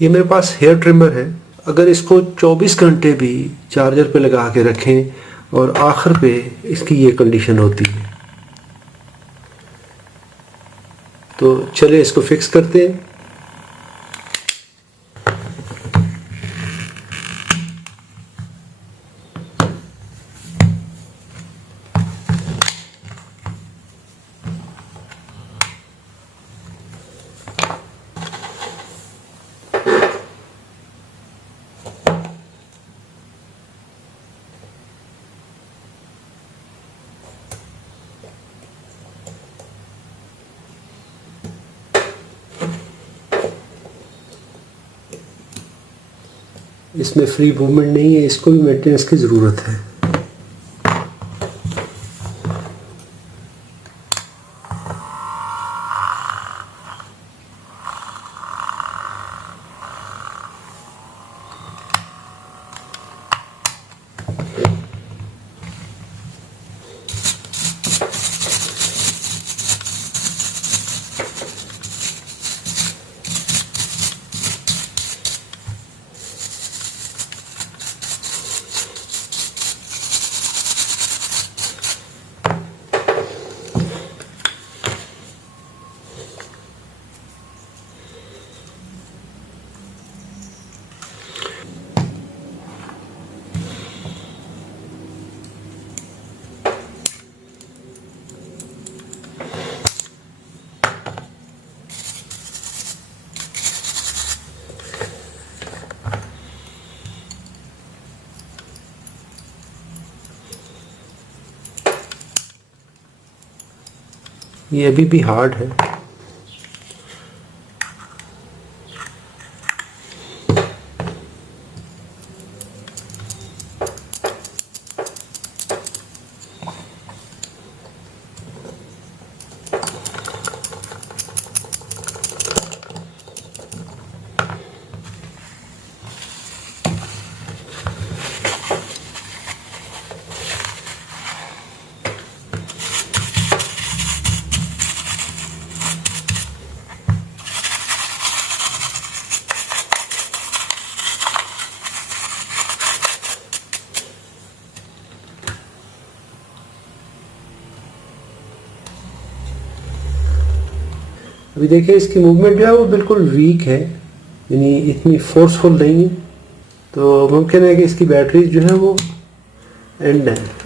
ये मेरे पास hair trimmer है। अगर इसको 24 घंटे भी चार्जर पे लगा के रखें और आखिर पे इसकी ये कंडीशन होती है। तो चलिए इसको फिक्स करते हैं। इसमें फ्री मूवमेंट नहीं है, इसको भी मेंटेनेंस की ज़रूरत है। ये अभी भी हार्ड है। अभी देखिए इसकी मूवमेंट जो है वो बिल्कुल वीक है, यानी इतनी फोर्सफुल नहीं है। तो मुमकिन है कि इसकी बैटरी जो है वो एंड है।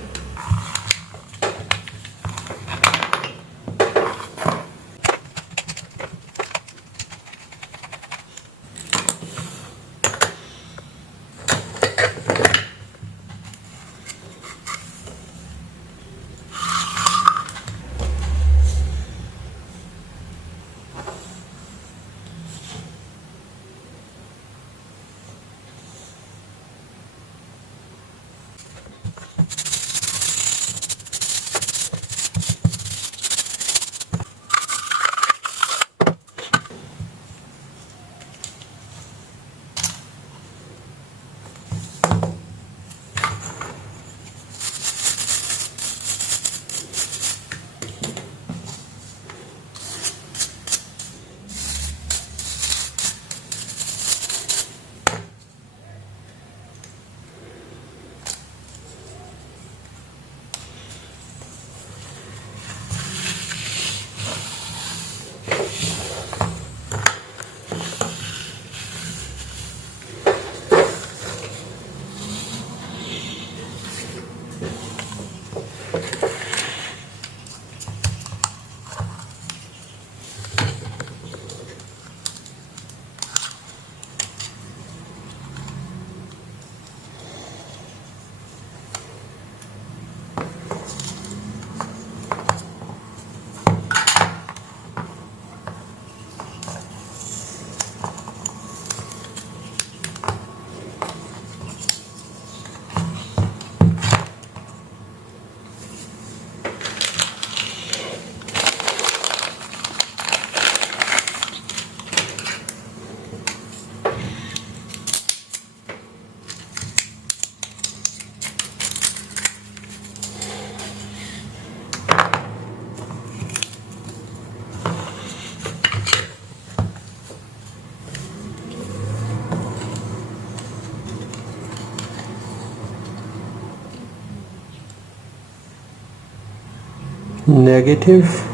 negative,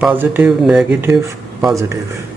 positive, negative, positive.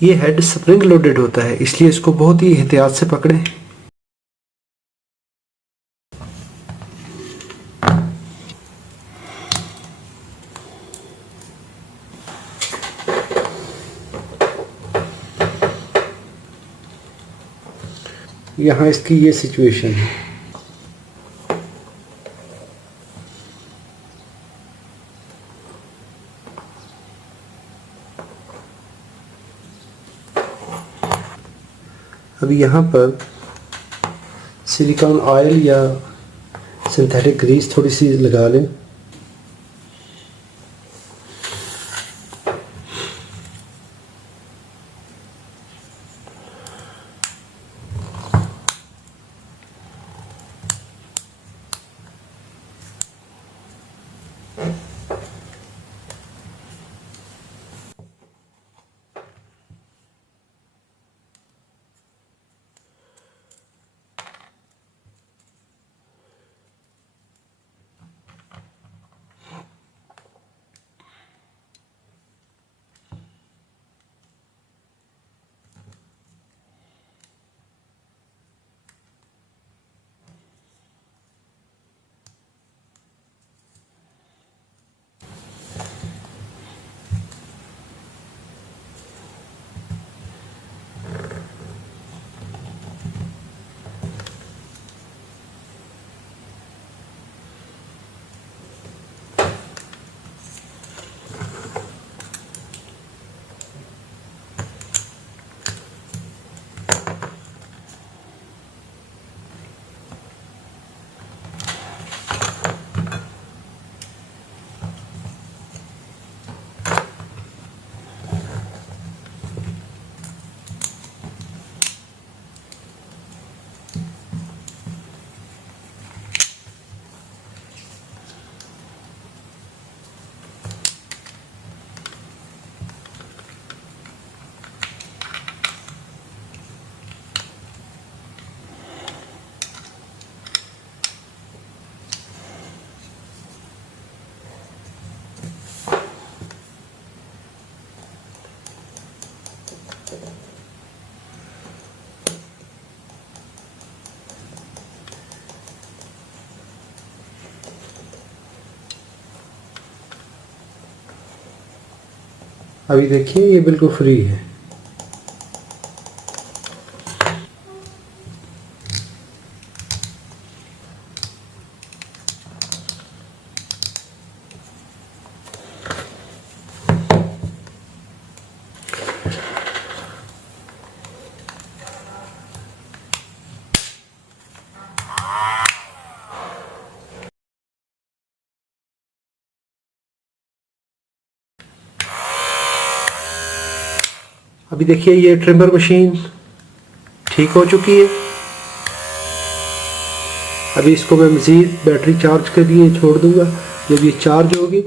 ये हेड स्प्रिंग लोडेड होता है, इसलिए इसको बहुत ही एहतियात से पकड़ें। यहाँ इसकी ये सिचुएशन है। अभी यहाँ पर सिलिकॉन ऑयल या सिंथेटिक ग्रीस थोड़ी सी लगा लें। अभी देखिए ये बिल्कुल फ्री है। अभी देखिए ये ट्रिमर मशीन ठीक हो चुकी है। अभी इसको मैं मज़ीद बैटरी चार्ज के लिए छोड़ दूंगा। जब ये चार्ज होगी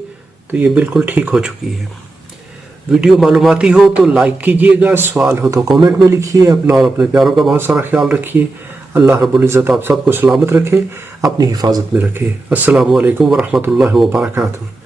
तो ये बिल्कुल ठीक हो चुकी है। वीडियो मालूमाती हो तो लाइक कीजिएगा, सवाल हो तो कमेंट में लिखिए। अपना और अपने प्यारों का बहुत सारा ख्याल रखिए। अल्लाह रब्बुल इज़्ज़त आप सबको सलामत रखे, अपनी हिफाजत में रखे। अस्सलामु अलैकुम वरहमतुल्लाहि वबरकातुहू।